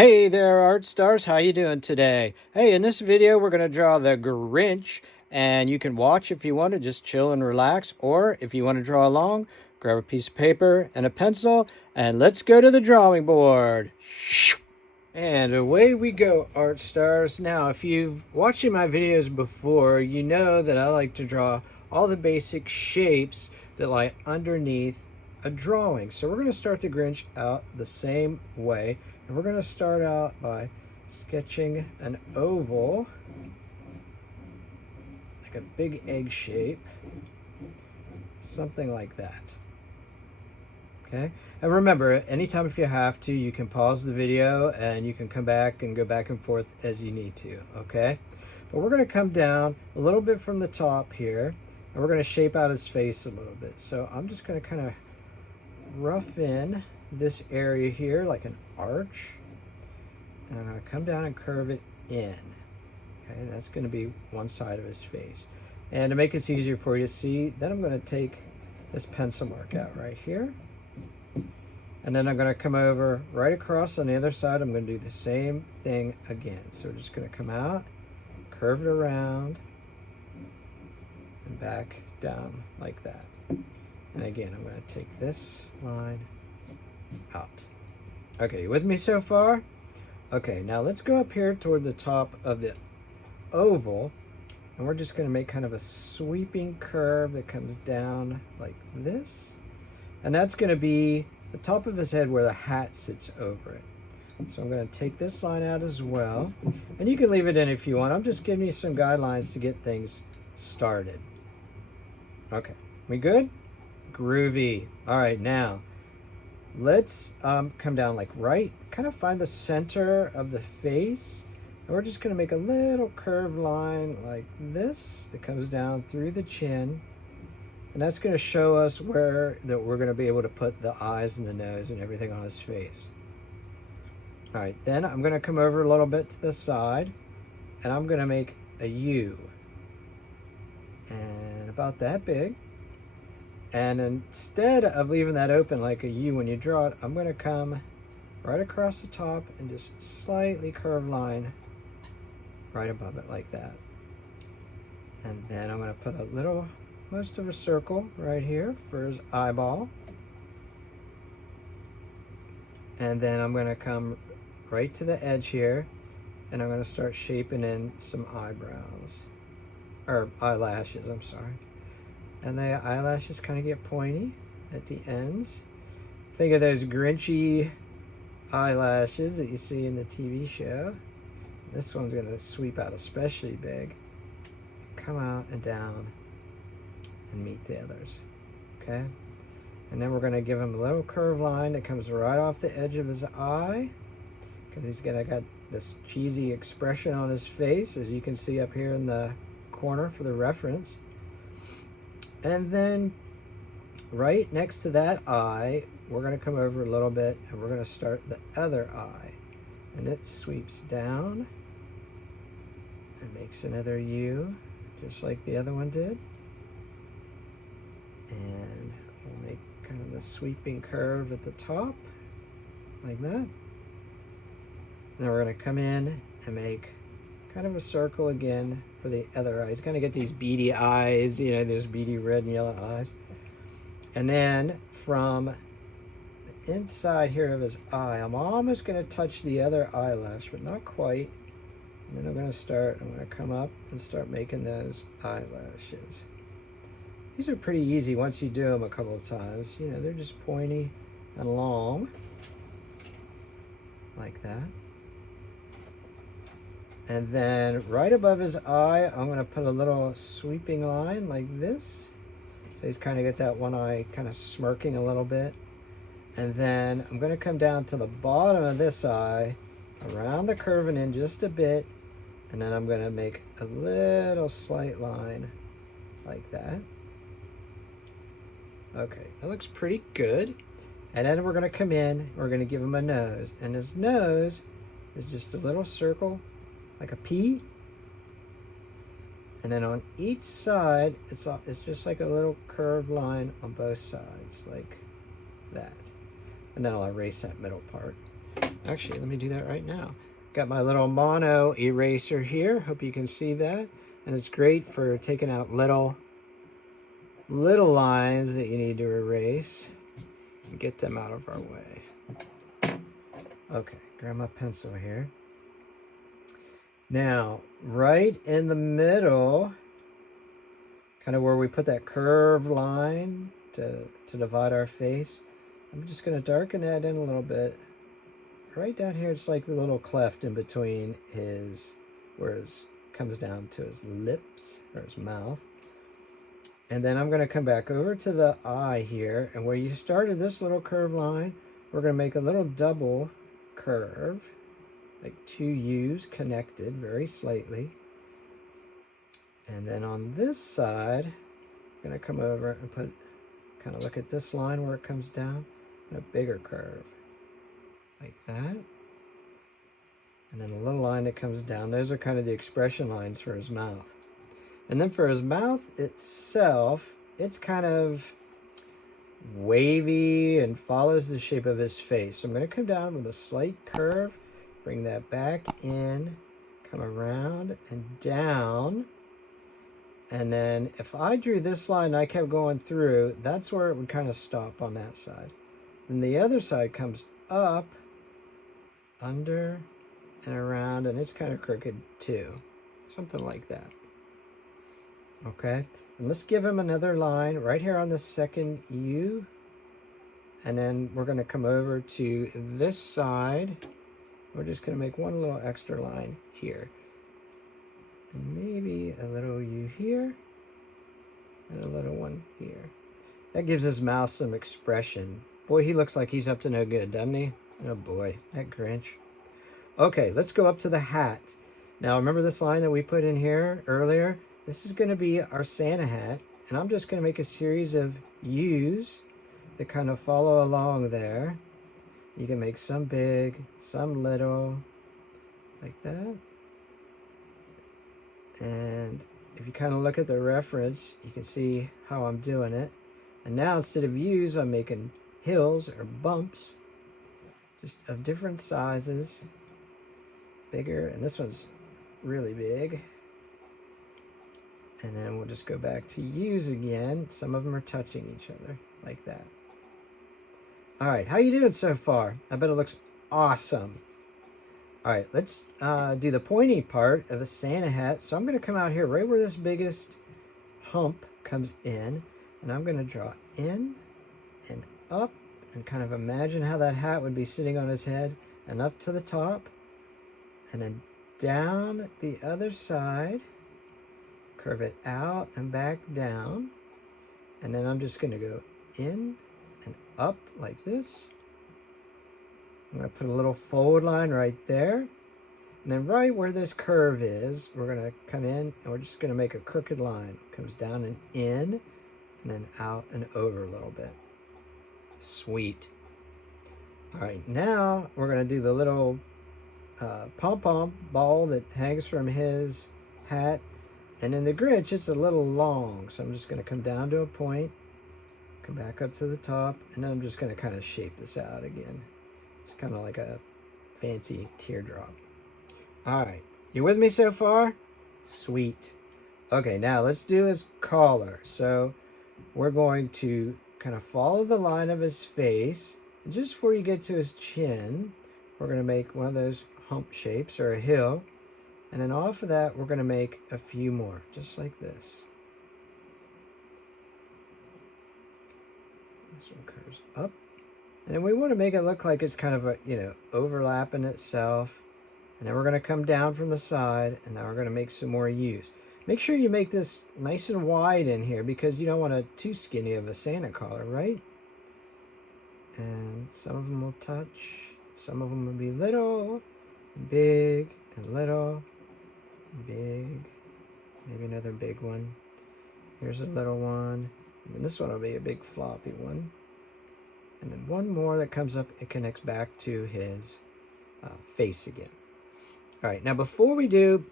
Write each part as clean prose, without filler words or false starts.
Hey there, art stars. How you doing today? Hey, in this video, we're going to draw the Grinch, and you can watch if you want to just chill and relax, or if you want to draw along, grab a piece of paper and a pencil, and let's go to the drawing board. And away we go, art stars. Now, if you've watched my videos before, you know that I like to draw all the basic shapes that lie underneath a drawing. So we're going to start the Grinch out the same way. And we're going to start out by sketching an oval, like a big egg shape, something like that. Okay, and remember, anytime if you have to, you can pause the video and you can come back and go back and forth as you need to, okay? But we're going to come down a little bit from the top here, and we're going to shape out his face a little bit. So I'm just going to kind of rough in this area here like an arch, and I'm going to come down and curve it in. Okay, that's going to be one side of his face. And to make this easier for you to see, then I'm going to take this pencil mark out right here. And then I'm going to come over right across on the other side. I'm going to do the same thing again. So we're just going to come out, curve it around, and back down like that. And again, I'm going to take this line out. Okay, you with me so far? Okay, now let's go up here toward the top of the oval. And we're just going to make kind of a sweeping curve that comes down like this. And that's going to be the top of his head where the hat sits over it. So I'm going to take this line out as well. And you can leave it in if you want. I'm just giving you some guidelines to get things started. Okay, we good? Groovy. All right, now let's come down like right, kind of find the center of the face. And we're just going to make a little curved line like this that comes down through the chin. And that's going to show us where that we're going to be able to put the eyes and the nose and everything on his face. All right, then I'm going to come over a little bit to the side, and I'm going to make a U. And about that big. And instead of leaving that open like a U when you draw it, I'm going to come right across the top and just slightly curve line right above it like that. And then I'm going to put a little, most of a circle right here for his eyeball. And then I'm going to come right to the edge here, and I'm going to start shaping in some eyebrows, or eyelashes, I'm sorry. And the eyelashes kind of get pointy at the ends. Think of those Grinchy eyelashes that you see in the TV show. This one's going to sweep out especially big, come out and down and meet the others, okay? And then we're going to give him a little curved line that comes right off the edge of his eye, because he's got this cheesy expression on his face, as you can see up here in the corner for the reference. And then right next to that eye, we're going to come over a little bit, and we're going to start the other eye. And it sweeps down and makes another U, just like the other one did. And we'll make kind of the sweeping curve at the top, like that. Now we're going to come in and make kind of a circle again for the other eyes. Kind of get these beady eyes, you know, there's beady red and yellow eyes. And then from the inside here of his eye, I'm almost going to touch the other eyelash, but not quite. And then I'm going to come up and start making those eyelashes. These are pretty easy once you do them a couple of times. You know, they're just pointy and long, like that. And then right above his eye, I'm going to put a little sweeping line like this. So he's kind of got that one eye kind of smirking a little bit. And then I'm going to come down to the bottom of this eye, around the curve and in just a bit. And then I'm going to make a little slight line like that. Okay, that looks pretty good. And then we're going to come in, we're going to give him a nose. And his nose is just a little circle, like a P. And then on each side, it's just like a little curved line on both sides, like that. And then I'll erase that middle part. Actually, let me do that right now. Got my little mono eraser here. Hope you can see that. And it's great for taking out little lines that you need to erase and get them out of our way. Okay, grab my pencil here. Now, right in the middle, kind of where we put that curved line to divide our face, I'm just going to darken that in a little bit. Right down here, it's like the little cleft in between where it comes down to his lips or his mouth. And then I'm going to come back over to the eye here, and where you started this little curved line, we're going to make a little double curve, like two U's connected very slightly. And then on this side, I'm going to come over and kind of look at this line where it comes down, and a bigger curve, like that. And then a little line that comes down. Those are kind of the expression lines for his mouth. And then for his mouth itself, it's kind of wavy and follows the shape of his face. So I'm going to come down with a slight curve, bring that back in, come around and down. And then if I drew this line and I kept going through, that's where it would kind of stop on that side. Then the other side comes up, under, and around, and it's kind of crooked too. Something like that. Okay, and let's give him another line right here on the second U. And then we're going to come over to this side. We're just going to make one little extra line here. And maybe a little U here. And a little one here. That gives his mouth some expression. Boy, he looks like he's up to no good, doesn't he? Oh boy, that Grinch. Okay, let's go up to the hat. Now remember this line that we put in here earlier? This is going to be our Santa hat, and I'm just going to make a series of U's that kind of follow along there. You can make some big, some little, like that. And if you kind of look at the reference, you can see how I'm doing it. And now instead of U's, I'm making hills or bumps, just of different sizes, bigger, and this one's really big. And then we'll just go back to U's again. Some of them are touching each other, like that. All right, how you doing so far? I bet it looks awesome. All right, let's do the pointy part of a Santa hat. So I'm going to come out here right where this biggest hump comes in, and I'm going to draw in and up and kind of imagine how that hat would be sitting on his head, and up to the top, and then down the other side. Curve it out and back down, and then I'm just going to go in and up like this. I'm going to put a little fold line right there, and then right where this curve is, we're going to come in and we're just going to make a crooked line. Comes down and in, and then out and over a little bit. Sweet. All right, now we're going to do the little pom-pom ball that hangs from his hat. And in the Grinch, it's a little long, so I'm just going to come down to a point, come back up to the top, and then I'm just going to kind of shape this out again. It's kind of like a fancy teardrop. All right, you with me so far? Sweet. Okay, now let's do his collar. So we're going to kind of follow the line of his face, and just before you get to his chin, we're going to make one of those hump shapes, or a hill. And then off of that, we're going to make a few more, just like this. This one curves up. And then we want to make it look like it's kind of overlapping itself. And then we're going to come down from the side, and now we're going to make some more U's. Make sure you make this nice and wide in here, because you don't want too skinny of a Santa collar, right? And some of them will touch. Some of them will be little, big, and little. Big, maybe another big one. Here's a little one, and then this one will be a big floppy one, and then one more that comes up. It connects back to his face again. All right, now before we do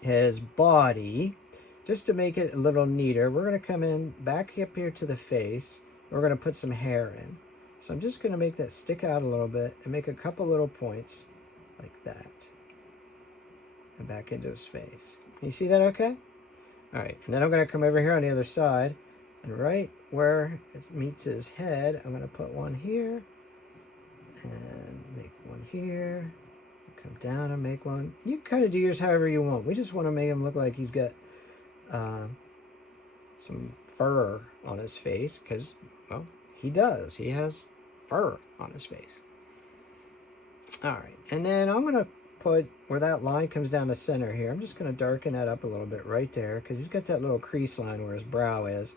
his body, just to make it a little neater, we're going to come in back up here to the face. We're going to put some hair in. So I'm just going to make that stick out a little bit and make a couple little points like that. And back into his face. Can you see that okay? All right, and then I'm going to come over here on the other side, and right where it meets his head, I'm going to put one here, and make one here, come down and make one. You can kind of do yours however you want. We just want to make him look like he's got some fur on his face, because, well, he does. He has fur on his face. All right, and then I'm going to put where that line comes down the center here. I'm just going to darken that up a little bit right there, because he's got that little crease line where his brow is.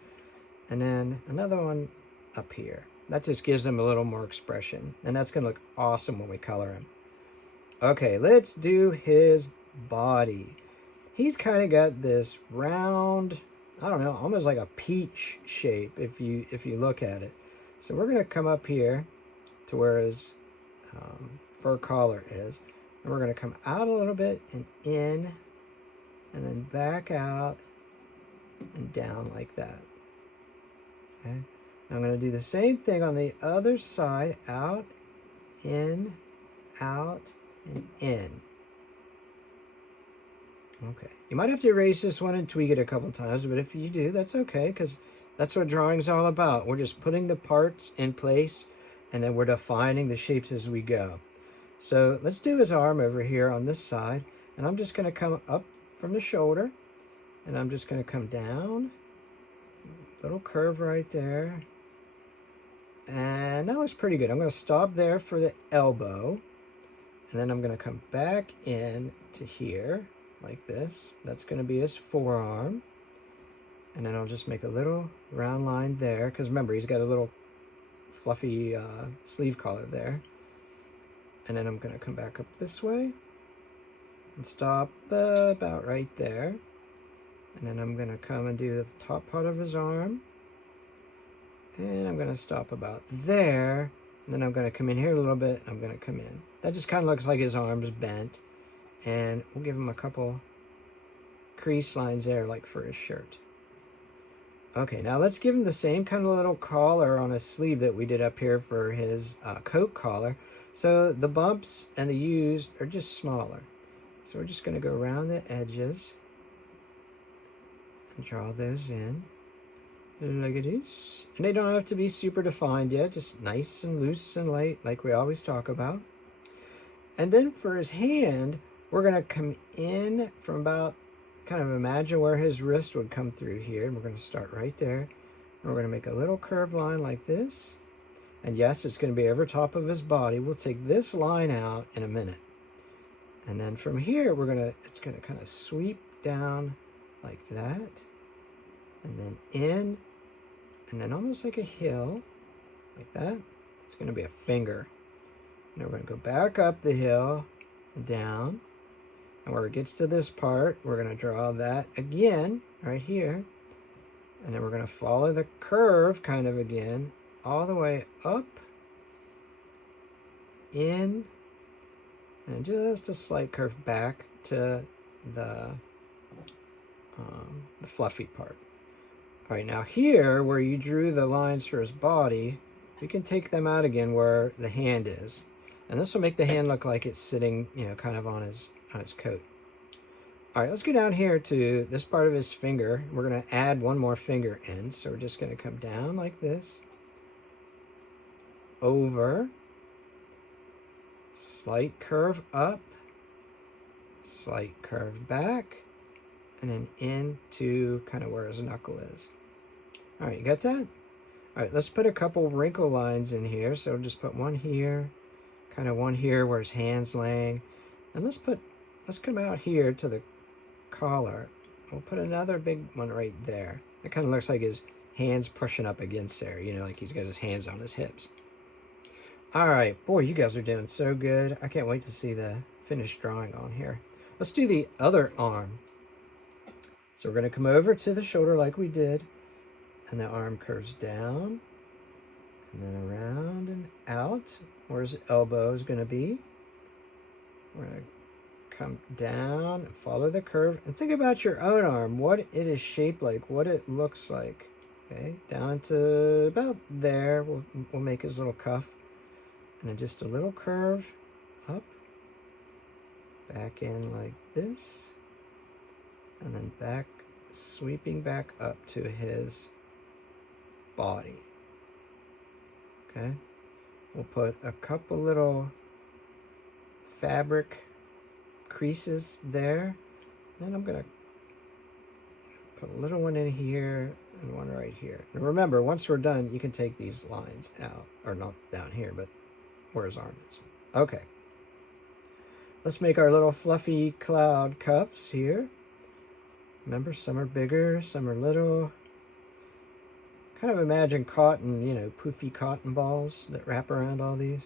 And then another one up here. That just gives him a little more expression. And that's going to look awesome when we color him. Okay, let's do his body. He's kind of got this round, I don't know, almost like a peach shape if you look at it. So we're going to come up here to where his fur collar is. And we're going to come out a little bit and in, and then back out and down like that. Okay. I'm going to do the same thing on the other side. Out, in, out, and in. Okay. You might have to erase this one and tweak it a couple times, but if you do, that's okay, because that's what drawing's all about. We're just putting the parts in place, and then we're defining the shapes as we go. So let's do his arm over here on this side, and I'm just going to come up from the shoulder, and I'm just going to come down, little curve right there, and that was pretty good. I'm going to stop there for the elbow, and then I'm going to come back in to here like this. That's going to be his forearm, and then I'll just make a little round line there, because remember, he's got a little fluffy sleeve collar there. And then I'm going to come back up this way and stop about right there. And then I'm going to come and do the top part of his arm. And I'm going to stop about there. And then I'm going to come in here a little bit. And I'm going to come in. That just kind of looks like his arm's bent. And we'll give him a couple crease lines there, like for his shirt. Okay, now let's give him the same kind of little collar on his sleeve that we did up here for his coat collar. So the bumps and the U's are just smaller. So we're just going to go around the edges and draw those in. Look at this. And they don't have to be super defined yet, just nice and loose and light like we always talk about. And then for his hand, we're going to come in from about, kind of imagine where his wrist would come through here. And we're going to start right there. And we're going to make a little curved line like this. And yes, it's going to be over top of his body. We'll take this line out in a minute. And then from here, it's going to kind of sweep down like that. And then in, and then almost like a hill, like that. It's going to be a finger. And we're going to go back up the hill and down. And where it gets to this part, we're going to draw that again, right here. And then we're going to follow the curve kind of again, all the way up, in, and just a slight curve back to the fluffy part. All right, now here, where you drew the lines for his body, you can take them out again where the hand is. And this will make the hand look like it's sitting, you know, kind of on his coat. All right, let's go down here to this part of his finger. We're going to add one more finger in. So we're just going to come down like this. Over, slight curve up, slight curve back, and then into kind of where his knuckle is. All right, you got that? All right, let's put a couple wrinkle lines in here. So just put one here, kind of one here where his hand's laying. And let's come out here to the collar. We'll put another big one right there. It kind of looks like his hands pushing up against there, you know, like he's got his hands on his hips. All right, boy, you guys are doing so good. I can't wait to see the finished drawing on here. Let's do the other arm. So we're going to come over to the shoulder like we did, and the arm curves down, and then around and out. Where's the elbow is going to be? We're going to come down and follow the curve. And think about your own arm, what it is shaped like, what it looks like. Okay, down to about there. We'll make his little cuff. And then just a little curve up, back in like this, and then back, sweeping back up to his body. Okay, we'll put a couple little fabric creases there. And I'm gonna put a little one in here and one right here. And remember, once we're done, you can take these lines out, or not down here, but where his arm is. Okay. Let's make our little fluffy cloud cups here. Remember, some are bigger, some are little. Kind of imagine cotton, you know, poofy cotton balls that wrap around all these.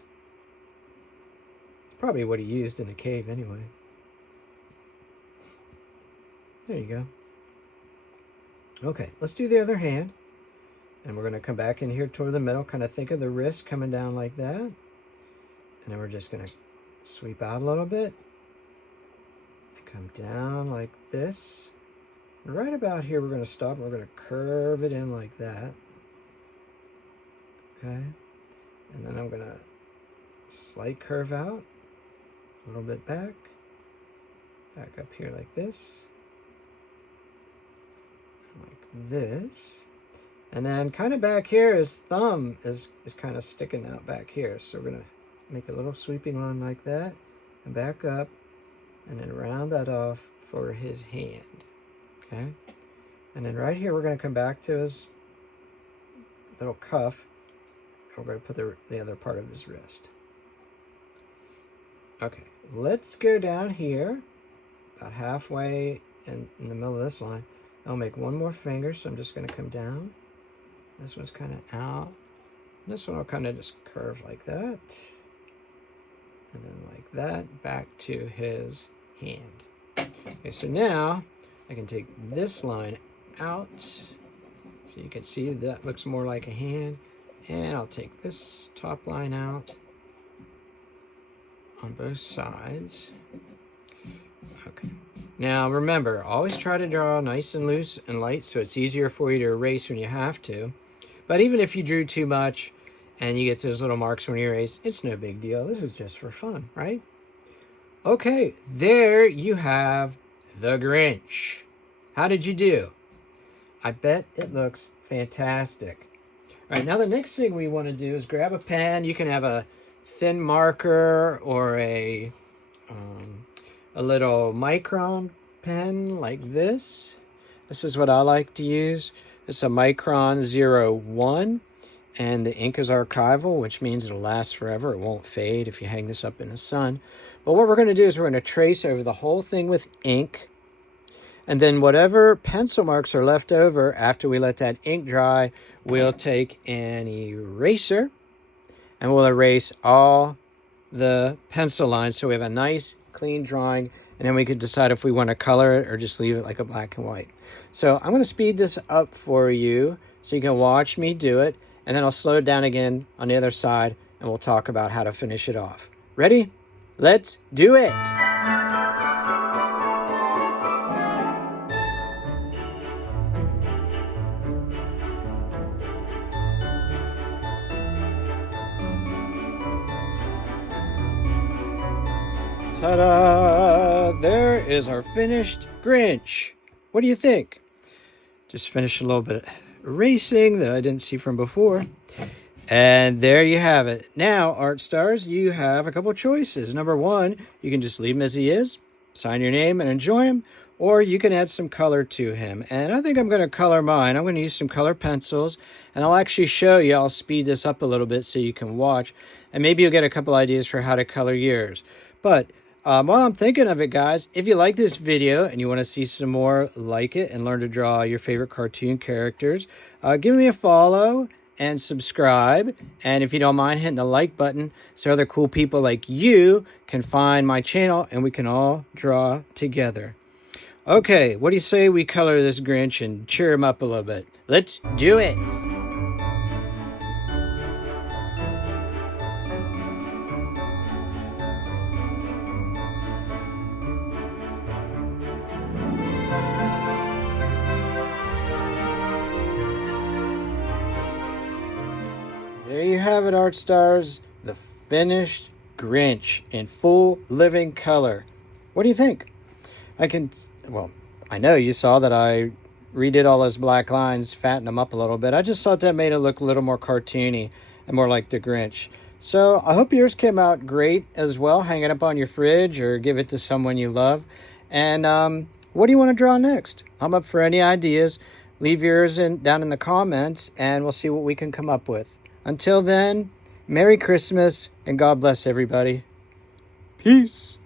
Probably what he used in a cave anyway. There you go. Okay, let's do the other hand. And we're going to come back in here toward the middle. Kind of think of the wrist coming down like that. And then we're just going to sweep out a little bit. And come down like this. And right about here, we're going to stop. And we're going to curve it in like that. Okay. And then I'm going to slight curve out. A little bit back. Back up here like this. Like this. And then kind of back here, his thumb is kind of sticking out back here. So we're going to make a little sweeping line like that. And back up. And then round that off for his hand. Okay. And then right here, we're going to come back to his little cuff. We're going to put the other part of his wrist. Okay. Let's go down here. About halfway in the middle of this line. I'll make one more finger, so I'm just going to come down. This one's kind of out. This one will kind of just curve like that. And then like that, back to his hand. Okay, so now I can take this line out. So you can see that looks more like a hand. And I'll take this top line out on both sides. Okay. Now remember, always try to draw nice and loose and light so it's easier for you to erase when you have to. But even if you drew too much and you get those little marks when you erase, it's no big deal. This is just for fun, right? Okay, there you have the Grinch. How did you do? I bet it looks fantastic. All right, now the next thing we want to do is grab a pen. You can have a thin marker or a little micron pen like this. This is what I like to use. It's a Micron 01, and the ink is archival, which means it'll last forever. It won't fade if you hang this up in the sun. But what we're going to do is we're going to trace over the whole thing with ink, and then whatever pencil marks are left over after we let that ink dry, we'll take an eraser, and we'll erase all the pencil lines so we have a nice clean drawing, and then we could decide if we want to color it or just leave it like a black and white. So I'm going to speed this up for you so you can watch me do it, and then I'll slow it down again on the other side, and we'll talk about how to finish it off. Ready? Let's do it! Ta-da! There is our finished Grinch. What do you think? Just finished a little bit of erasing that I didn't see from before. And there you have it. Now, art stars, you have a couple choices. Number one, you can just leave him as he is, sign your name and enjoy him, or you can add some color to him. And I think I'm going to color mine. I'm going to use some color pencils, and I'll actually show you. I'll speed this up a little bit so you can watch, and maybe you'll get a couple ideas for how to color yours. But while I'm thinking of it, guys, if you like this video and you want to see some more like it and learn to draw your favorite cartoon characters, give me a follow and subscribe. And if you don't mind, hitting the like button so other cool people like you can find my channel and we can all draw together. Okay, what do you say we color this Grinch and cheer him up a little bit? Let's do it! have it, Art Stars, the finished Grinch in full living color. What do you think? I know you saw that I redid all those black lines, fattened them up a little bit. I just thought that made it look a little more cartoony and more like the Grinch. So I hope yours came out great as well. Hang it up on your fridge or give it to someone you love. And what do you want to draw next? I'm up for any ideas. Leave yours down in the comments and we'll see what we can come up with. Until then, Merry Christmas and God bless everybody. Peace.